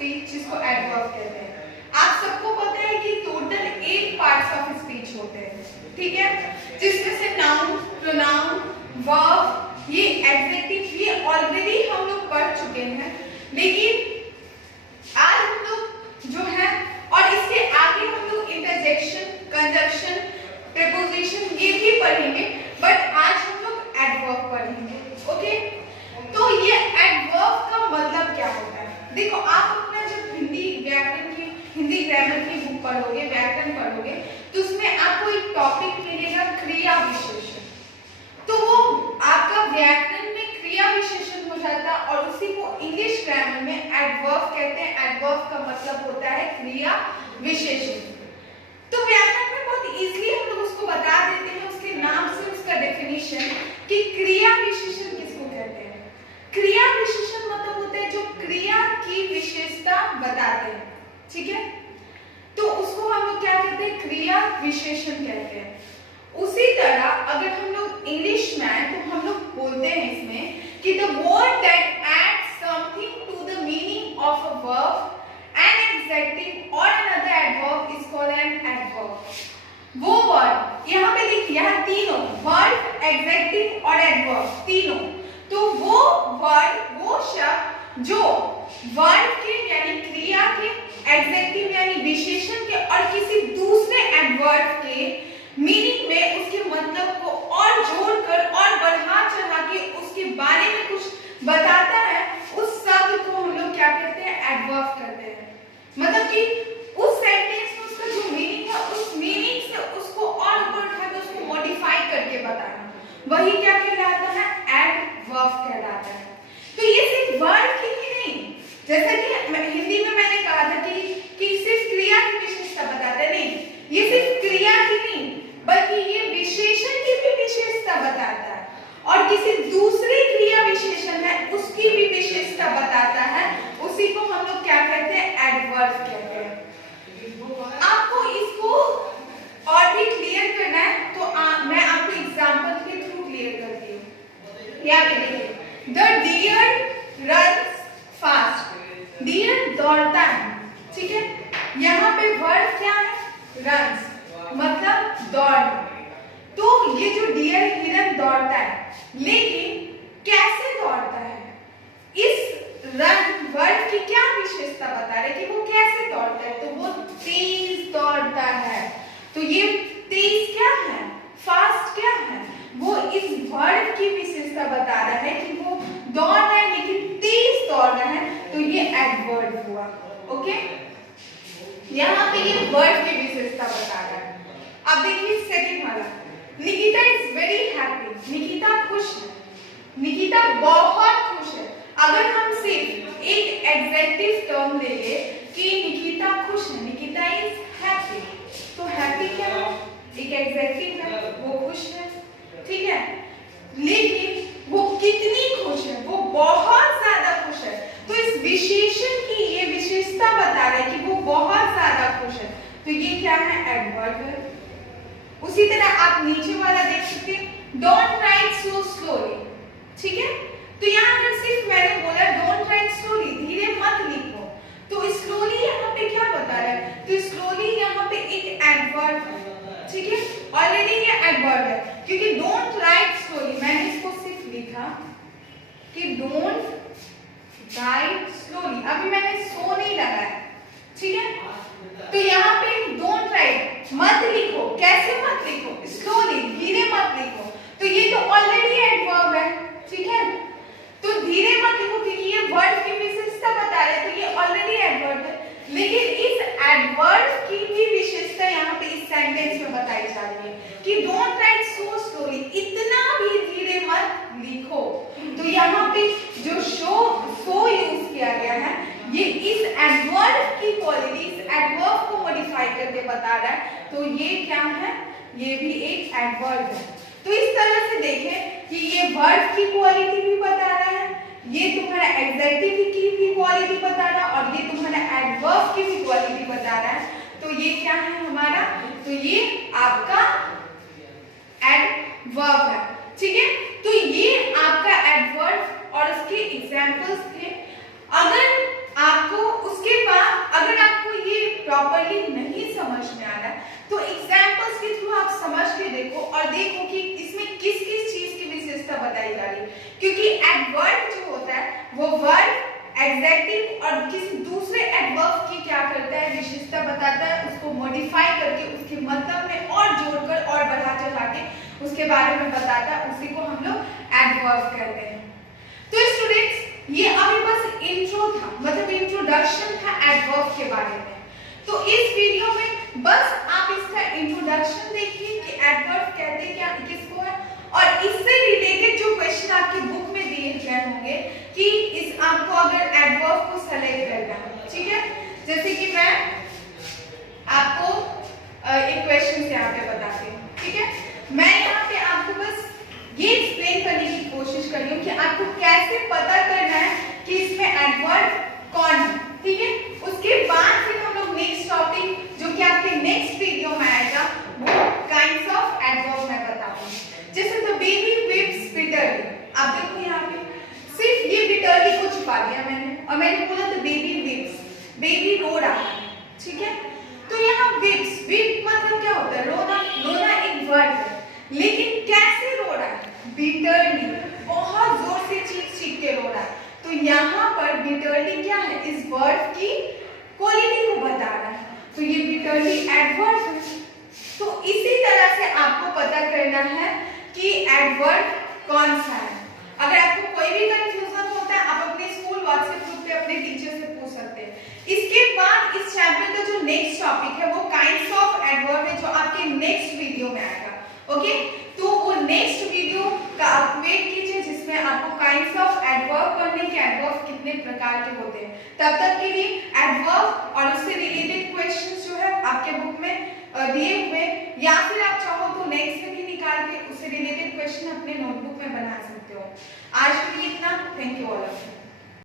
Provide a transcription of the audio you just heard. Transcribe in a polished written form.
Speech जिसको adverb कहते हैं। आप सबको पता है कि टोटल 8 पार्ट्स ऑफ स्पीच होते हैं, ठीक है, जिसमें से नाउन, प्रोनाउन, वर्ब, ये एडजेक्टिव, ये ऑलरेडी हम लोग पढ़ चुके हैं। लेकिन आज हम लोग जो है और इसके आगे हम लोग इंटरजेक्शन, कंजंक्शन, प्रीपोजिशन ये भी पढ़ेंगे, बट आज हम लोग एडवर्ब पढ़ेंगे। ओके, तो ये एडवर्ब का मतलब क्या होता है? देखो, आप अपना जब हिंदी ग्रामर की बुक पढ़ोगे, व्याकरण पढ़ोगे, तो उसमें आपको एक टॉपिक मिलेगा क्रिया विशेषण। तो वो आपका व्याकरण में क्रिया विशेषण हो जाता है और उसी को इंग्लिश ग्रामर में एडवर्ब कहते हैं। एडवर्ब का मतलब होता है क्रिया विशेषण। तो व्याकरण में बहुत इजीली हम लोग उसको बता देते हैं, उसके नाम से उसका डेफिनेशन, कि क्रिया विशेषण किसको कहते हैं। क्रिया विशेषण मतलब होता है जो क्रिया की विशेषता बताते हैं, ठीक है, तो उसको हम लोग क्या कहते हैं? क्रिया विशेषण कहते हैं। उसी तरह अगर हम लोग इंग्लिश में आए तो हम लोग बोलते हैं इसमें कि the word that adds something to the meaning of a verb, an adjective और another adverb is called an adverb. वो वर्ड, यहाँ पे देखिए, यहाँ तीनों वर्ड, एडजेक्टिव और एडवर्ब तीनों, तो वो वर्ड, वो शब्द जो वर्ड के यानी क्रिया के, एडजेक्टिव यानी विशेषण के और किसी दूसरे एडवर्ब के मीनिंग में उसके मतलब को और जोड़कर और बढ़ा चढ़ा के उसके बारे में कुछ बताता है, उस शब्द को हम लोग क्या कहते हैं? एडवर्ब कहते हैं। मतलब कि उस सेंटेंस में उसका जो मीनिंग है, उस मीनिंग से उसको और ऊपर उठा के उसको मॉडिफाई करके बताना, वही क्या कहलाता है? एडवर्ब कहलाता है। तो ये सिर्फ वर्ड की ही नहीं, जैसा कि हिंदी में मैंने कहा था कि सिर्फ क्रिया की विशेषता बताता है, नहीं, ये सिर्फ क्रिया की नहीं बल्कि ये विशेषण की भी विशेषता बताता है और किसी दूसरी क्रिया विशेषण है उसकी भी विशेषता बताता है। उसी को हम लोग क्या कहते हैं? एडवर्ब कहते हैं। आपको इसको और भी क्लियर करना है तो मैं आपको एग्जांपल के थ्रू क्लियर करती हूँ। यहाँ पे देखिए, the deer runs fast, deer दौड़ता है, ठीक है, यहाँ पे वर्ड क्या है? रन्स, मतलब दौड़ना। तो ये जो डियर हिरन दौड़ता है, लेकिन कैसे दौड़ता है? इस रन वर्ड की क्या विशेषता बता रहे कि वो कैसे दौड़ता है? तो वो तेज दौड़ता है। तो ये तेज क्या है? फास्ट क्या है? वो इस वर्ड की विशेषता बता रहा है कि वो दौड़ रहा है लेकिन तेज दौड़ रहा है, तो ये एडवर्ब हुआ। ओके, यहाँ पे ये वर्ड की विशेषता बता रहा है। अब देखिए सेकंड वाला, Nikita is very happy, Nikita खुश है, निकिता बहुत खुश है। अगर हम सिर्फ एक एडजेक्टिव टर्म ले ले कि निकिता खुश है, निकिता इज हैप्पी, तो हैप्पी क्या है? एक एडजेक्टिव है, वो खुश है, ठीक है, लेकिन वो कितनी खुश है? वो बहुत ज्यादा खुश है। तो इस विशेषण की ये विशेषता बता रहा है कि वो बहुत ज्यादा खुश है, तो ये क्या है? एडवर्ब है। उसी तरह आप नीचे वाला देख सकते हैं, डोंट राइट सो स्लोली, ठीक है, तो यहाँ पर सिर्फ मैंने बोला डोंट राइट स्लोली, धीरे मत लिखो, तो स्लोली यहाँ पे क्या बता रहा है? तो स्लोली यहाँ पे एक एडवर्ब है, ठीक है, ऑलरेडी ये एडवर्ब है, क्योंकि डोंट राइट स्लोली मैंने इसको सिर्फ लिखा कि डोंट राइट स्लोली, अभी मैंने सो नहीं लगाया, ठीक है, तो यहाँ पे डोंट राइट मत लिखो, कैसे मत लिखो? स्लोली, धीरे मत लिखो, तो ये तो ऑलरेडी एडवर्ब है, ठीक है, तो धीरे मत लिखो क्योंकि ये वर्ड की विशेषता बता रहे, तो ये ऑलरेडी एडवर्ब है। लेकिन इस एडवर्ब की भी विशेषता यहाँ पे इस सेंटेंस में बताई जा रही है कि डोंट राइट सो स्लोली, इतना भी धीरे मत लिखो। तो यहाँ पे जो सो यूज किया गया है, ये इस एडवर्ब की क्वालिटी, इस एडवर्ब को मॉडिफाई करके बता रहा है, तो ये क्या है? ये भी एक एडवर्ब है। तो इस तरह से देखें कि ये वर्ब की क्वालिटी भी बता रहा है, ये तुम्हारा एडजेक्टिव की भी क्वालिटी बता रहा है और ये तुम्हारा एडवर्ब की भी क्वालिटी बता रहा है। तो ये क्या है हमारा? तो ये आपका एडवर्ब है, ठीक है। तो ये आपका एडवर्ब और उसके एग्जांपल्स थे। अगर आपको उसके प्रॉपरली नहीं समझ में आ रहा है तो एग्जांपल्स के थ्रू आप समझ के देखो और देखो कि इसमें किस किस चीज की विशेषता बताई जा रही है, क्योंकि एडवर्ब जो होता है वो वर्ब, एडजेक्टिव और किसी दूसरे एडवर्ब की क्या करता है, विशेषता बताता है, उसको मॉडिफाई करके उसके मतलब में और जोड़कर और बढ़ा चढ़ा के उसके बारे में बताता है, उसी को हम लोग एडवर्ब कहते हैं। तो स्टूडेंट्स ये अभी बस इंट्रो था, मतलब इंट्रोडक्शन था एडवर्ब के बारे में। तो इस वीडियो में बस आप इसका इंट्रोडक्शन देखिए कि एडवर्ब कहते क्या किसको है, और इससे रिलेटेड जो क्वेश्चन आपकी बुक में दिए गए होंगे कि इस आपको अगर एडवर्ब को सेलेक्ट करना है, ठीक है। जैसे कि मैं आपको एक क्वेश्चन से यहाँ पे बताती हूँ, ठीक है। मैं यहाँ पे आपको बस ये एक्सप्लेन करने की कोशिश कर रही हूँ कि आपको कैसे पता करना है कि इसमें एडवर्ब कौन है, ठीक है। उसके बाद फिर हम लोग नेक्स्ट टॉपिक जो कि आपके नेक्स्ट वीडियो में आएगा वो काइंड्स ऑफ एडवर्ब मैं बताऊंगी। जैसे द बेबी वीप्स बिटरली, आप देखो यहाँ पे सिर्फ ये बिटरली को छुपा दिया मैंने और मैंने बोला द बेबी वीप्स, बेबी रो रहा है, ठीक है। तो यहाँ वीप्स, वीप मतलब क्या होता है, रोना। रोना एक वर्ड है, लेकिन कैसे रो रहा है, बिटरली, बहुत जोर से चीख के रो रहा है। तो यहाँ पर बिटरली क्या है, इस वर्ड की क्वालिटी को बता रहा है, तो ये बिटरली एडवर्ब है। तो इसी तरह से आपको पता करना है कि एडवर्ब कौन सा है। अगर आपको कोई भी कंफ्यूजन होता है आप अपने स्कूल व्हाट्सएप ग्रुप पे अपने टीचर से पूछ सकते हैं। इसके बाद इस चैप्टर का जो नेक्स्ट टॉपिक है वो काइंड्स ऑफ एडवर्ब है, जो आपके नेक्स्ट वीडियो में आएगा, ओके। तो वो नेक्स्ट वीडियो का आप वेट कीजिए जिसमें आपको काइंड्स ऑफ एडवर्ब पढ़ने के, एडवर्ब कितने प्रकार के होते हैं। तब तक के लिए एडवर्ब और उससे रिलेटेड क्वेश्चंस जो है आपके बुक में दिए हुए, या फिर आप चाहो तो नेक्स्ट में भी निकाल के उससे रिलेटेड क्वेश्चन अपने नोटबुक में बना सकते हो। आज के लिए इतना, thank you all of you.